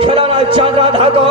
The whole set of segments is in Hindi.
खिलाना चांद्रा धागो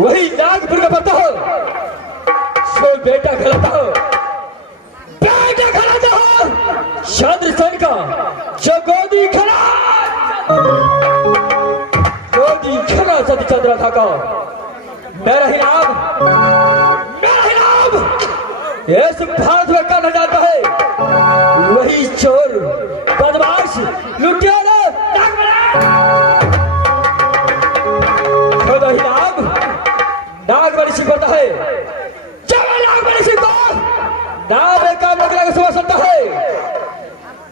वही नागपुर का पता हो सो बेटा खिलाता हो चंद्रसेन का जो चंद्र था का मेरा ही नाम इस भारत में कहा जाता है वही चोर बदमाश लुटेरा खुद ही नागमणि सिंह पड़ता है जब नागमणि सिंह को नाम एक काम लगने का समझ सकता है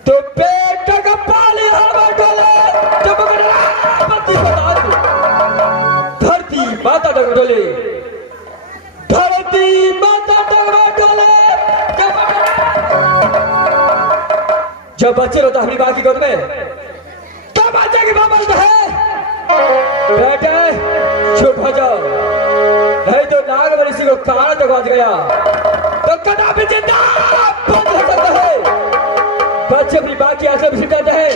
तो पेट का पानी हवा डोले जब धरती माता डग डोले जब बच्चे रोता अपनी माँ की गोद में तो बच्चे की माँ बोलता है बेटे चुप हो जाओ नहीं तो नागमणि सिंह को कान तक पहुंच गया तो कदापि जिंदा बंद हो सकता है। बच्चे अपनी माँ की आंखें में सिमटाते हैं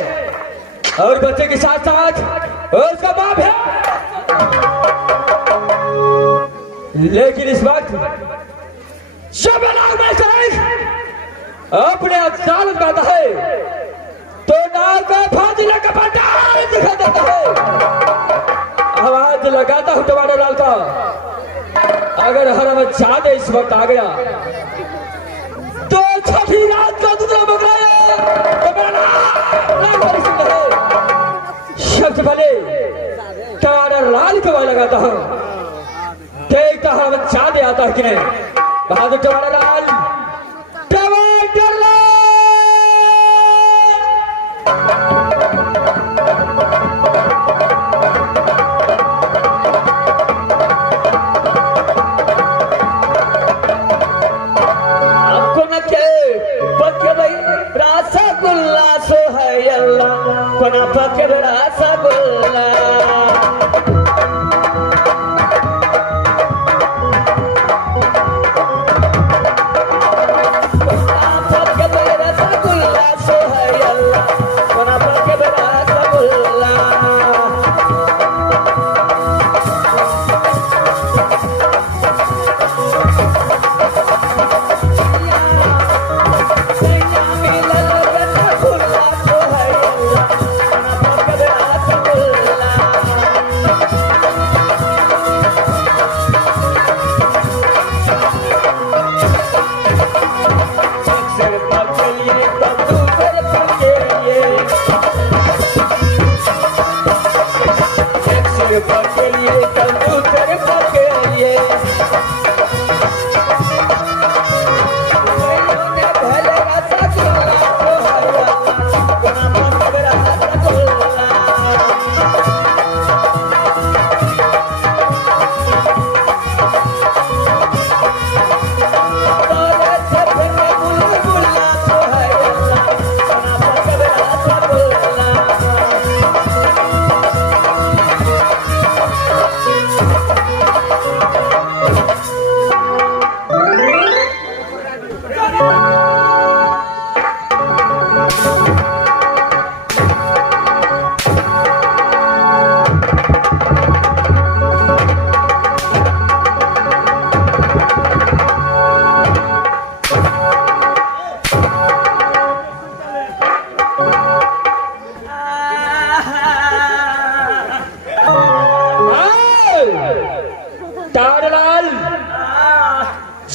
और बच्चे के साथ साथ उसका बाप है, लेकिन इस वक्त जब नागमणि सिंह अपने अदालत में आता है तो नाग में फांसी लगा पटार दिखा देता है। आवाज लगाता हूं टमाटर लाल का अगर हरम ज्यादा इस वक्त आ गया तो छठी रात का दूसरा बकराया तो मेरा नागमणि सिंह है। सबसे पहले टमाटर लाल को लगाता हूं देखता हूं ज्यादा आता है कि नहीं। बहादुर टमाटर लाल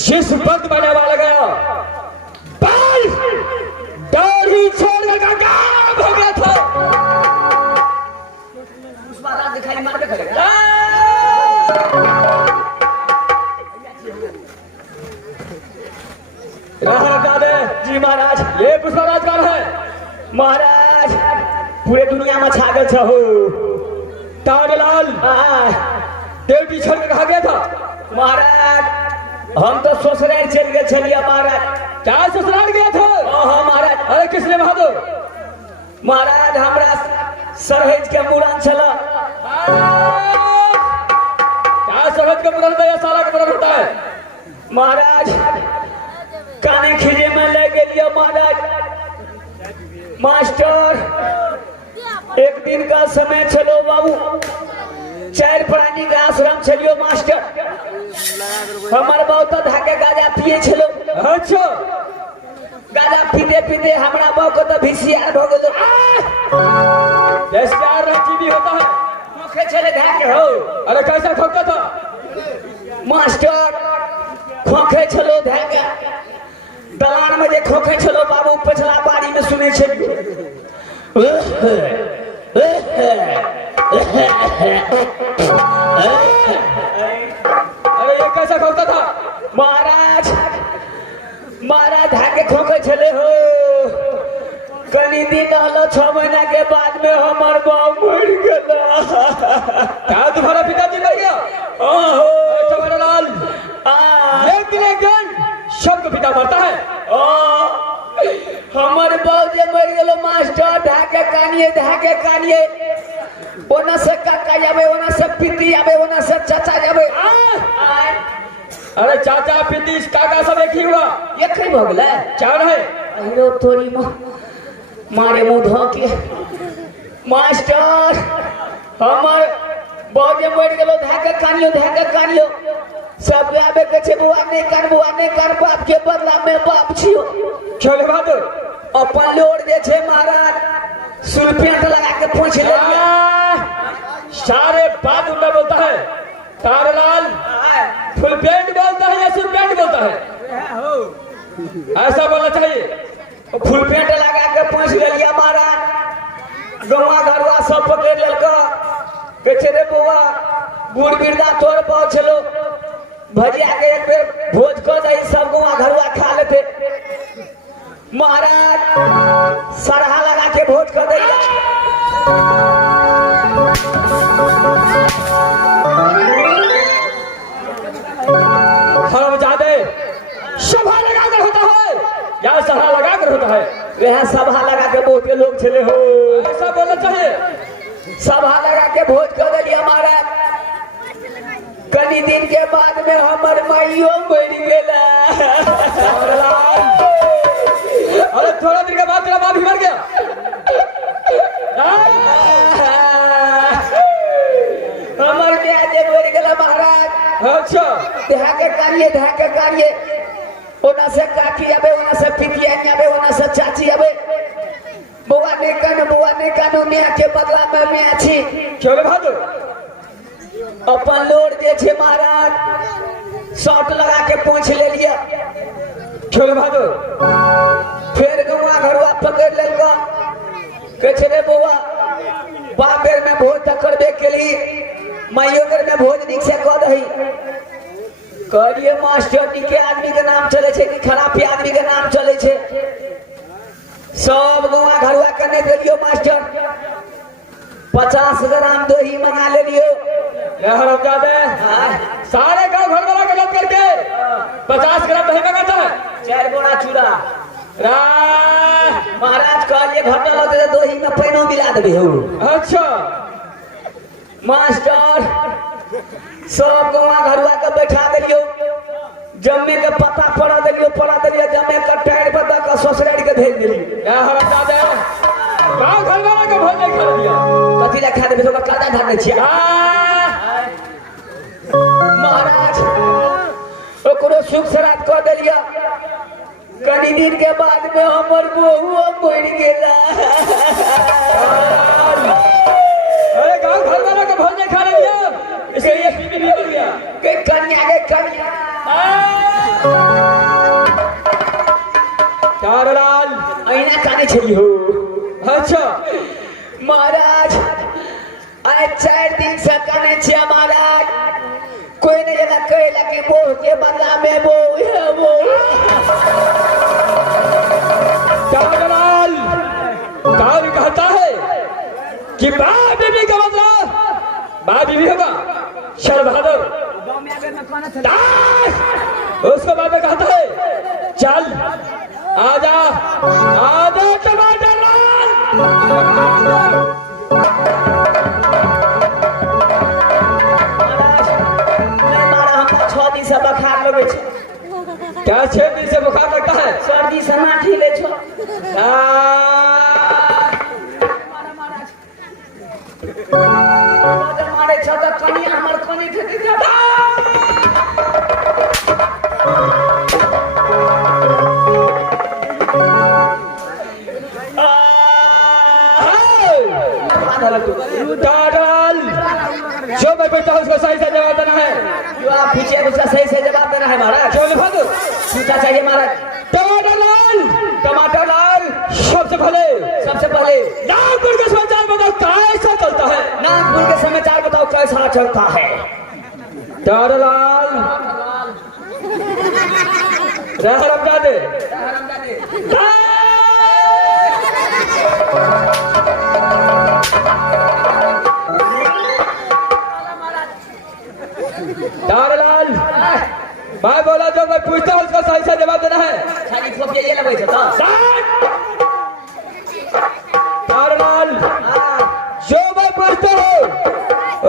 जिस वक्त मैंने वाला गया बस दाढ़ी छोड़ने का काम हो गया था। उस बार दिखाई मार के खड़ेगा जी महाराज। ये पुष्पराज कौन है महाराज? पूरे दुनिया में छागल छहो ताजलाल देवटी छोड़ के कहा गया था महाराज? हम तो ससुराल चल गए छलिया महाराज। क्या ससुराल गया था? हाँ महाराज। अरे किसने बहादुर? महाराज हमरा सरहेज के मुड़न चला। क्या सरहेज का मुड़न होता है या साला का मुड़न होता है महाराज? काने खीजे में ले गए महाराज। मास्टर एक दिन का समय चलो बाबू, चार प्राणी का आश्रम चलियो मास्टर। हमारे बहुत धाके गाजा पिए चलो। अच्छा गाजा पीते पीते हमारा बाप को तो भिसियार हो गलो। भी होता है खोखे चले धाके हो। अरे कैसा खोखता था मास्टर खोखे चलो धाके दलान में जे खोखे चलो बाबू पछला बाड़ी में सुने छे अरे ये कैसा खोखता था महाराज महाराज धाके खोखे चले हो कनी दिन रहलो 6 महीना के बाद में हमार बाप मर गया क्या तुम्हारा पिताजी मर गया ओहो चमरलाल लेकिन सबको पिता मरता है हमार बाप जे मर गेलो मास्टर धाके कानिए ओना से काका जाबे ओना से पिती जाबे ओना से चाचा जाबे अरे चाचा पिती काका सब एक ही हुआ एक ही भगला चार है अहिरो तोरी मारे मुंह धोके मास्टर हमार बाप जे मर गेलो धाके कानियो सब आबे के छे बुआ नहीं कर बाप के बदला में बाप छियो चले बहादुर अपन लोड दे छे महाराज सुलपेंट लगा के पूछ ले सारे बात उल्टा बोलता है तारलाल फुल पेंट बोलता है या सिर्फ पेंट बोलता है ऐसा बोलना चाहिए फुल पेंट लगा के पूछ लिया महाराज गौवा घरवा सब पकड़ ललका के छे रे बुआ बूढ़ बिरदा तोर पाव छलो भजिया के एक बेर भोज कर दई सब गौवा घरवा खा लेते महाराज सरहा लगा के भोज कर दई हरामजादे सभा लगाकर होता है या सभा लगाकर होता है वह सभा लगा के बहुते लोग चले हो ऐसा बोलना चाहिए सभा लगा के भोज कर दिया महाराज कनी दिन के बाद में हमर माइयो मर गेला अरे थोड़ा दिन के बाद तेरा बाप ही मर गया हमर ब्याह जे मर गेला महाराज अच्छा धाके कारिए ओना से काकी आबे ओना से पितिया आबे ओना से चाची आबे बुआ ने कानो मियां के बदला में मियां छी चले बहादुर अपन लोड जे छे महाराज शॉट लगा के पूछ ले लिया चले बहादुर फिर गौवा घरवा पकड़ लेलका के छे बुआ बापेर में भोज तक करबे के लिए माइयो घर में भोज निक से कह दही कहिए मास्टर टी के आदमी के नाम चले छे कि खराब आदमी के नाम चले छे सब गौवा घरवा करने के लिए मास्टर 50 ग्राम दही मंगा ले लियो हरामजादे सारे गांव घर वाला गलत करके 50 ग्राम दही मंगाता है 4 बोरा चूड़ा महाराज कहलिए घटल होते तो दही में पानी मिला देबे हो अच्छा मास्टर सब गौवा घरवा के बैठा देलियो जम्मे के पता पड़ा देलियो जम्मे के टायर पर द के ससुरारी के भेज देलियो हरामजादे गांव घर वाला के भोज नहीं खा दिया कथी ला खा देबे तो कादा धाने छिया महाराज ओकरो सुख सरात कर देलिया कनी दिन के बाद में हमर बहू मर गेला अरे गांव घर वाला के भोज नहीं खा दिया इसलिए ये बीबी भी मर गया के कन्या तारलाल ऐना काने छली हो अच्छा महाराज आज 4 दिन से काने छिया महाराज कोई नहीं जना कहला कि बहू के बदला में बहू तारलाल काल कहता है कि बाप बीबी का बदला बाप बीबी होगा शर बहादुर उसको बाद में कहता है चल आजा टमाटर से बुखार लगे छे क्या 6 दिन से बुखार लगता है सर्दी से ना ठीले छो मारे छो तो कनिया हमर कनी के जाता तारलाल जो मैं पूछता हूँ उसको सही से जवाब देना है। जो आप पूछे उसका सही से जवाब देना है महाराज। क्यों बहादुर? पूछा चाहिए महाराज। टमाटर लाल, टमाटर लाल। सबसे पहले नागपुर के समाचार बताओ कैसा चलता है? नागपुर के समाचार बताओ कैसा चलता है? टमाटर लाल रहमजादे तारलाल, मैं बोला जो मैं पूछता हूँ उसका सही से जवाब देना है। खाली खोपिया ये लगे था। तारलाल, जो मैं पूछता हूँ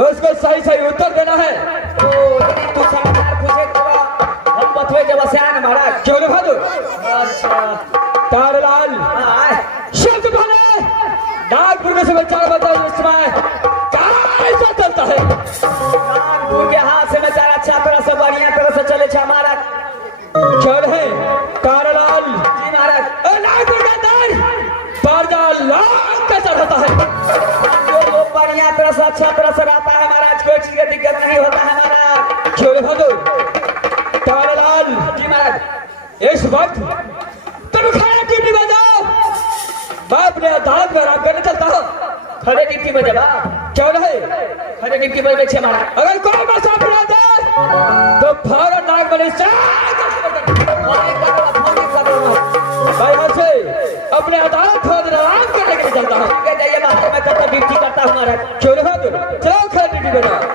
उसको सही सही उत्तर देना है। तो यदि तू समाचार पूछे तो हम बतवे जब से आने महाराज। क्यों नहीं बहादुर? अच्छा। तारलाल, शब्द बोले नागपुर में समाचार बताओ इस समय कैसा चलता है? नागपुर के हाथ से समाचार अच्छा तरह से बढ़िया तरह से चले छे महाराज। क्यों नहीं तारलाल? जी महाराज। नागपुर के अंदर पर्दा लाल कैसा रहता है? जो बढ़िया तरह से अच्छा तरह से रहता है महाराज। कोई चीज का दिक्कत नहीं होता है महाराज। क्यों नहीं बहादुर? तारलाल, जी महाराज। इस वक्त तुम खाना ड्यूटी में जाओ, मैं अपने अदालत में आराम करने चलता हूँ। खड़े डिप्टी में जवाब। क्यों नहीं? खड़े डिप्टी में बैठे महाराज। अगर कोई मसाफिर आ जाए तो फौरन नागमणि से मैं यहाँ से अपने अदालत खोद आराम करने के लिए चलता हूँ। जाइए बाहर, मैं तब तक ड्यूटी करता हूँ महाराज। क्यों नहीं बहादुर? चलो खाना ड्यूटी में जाओ।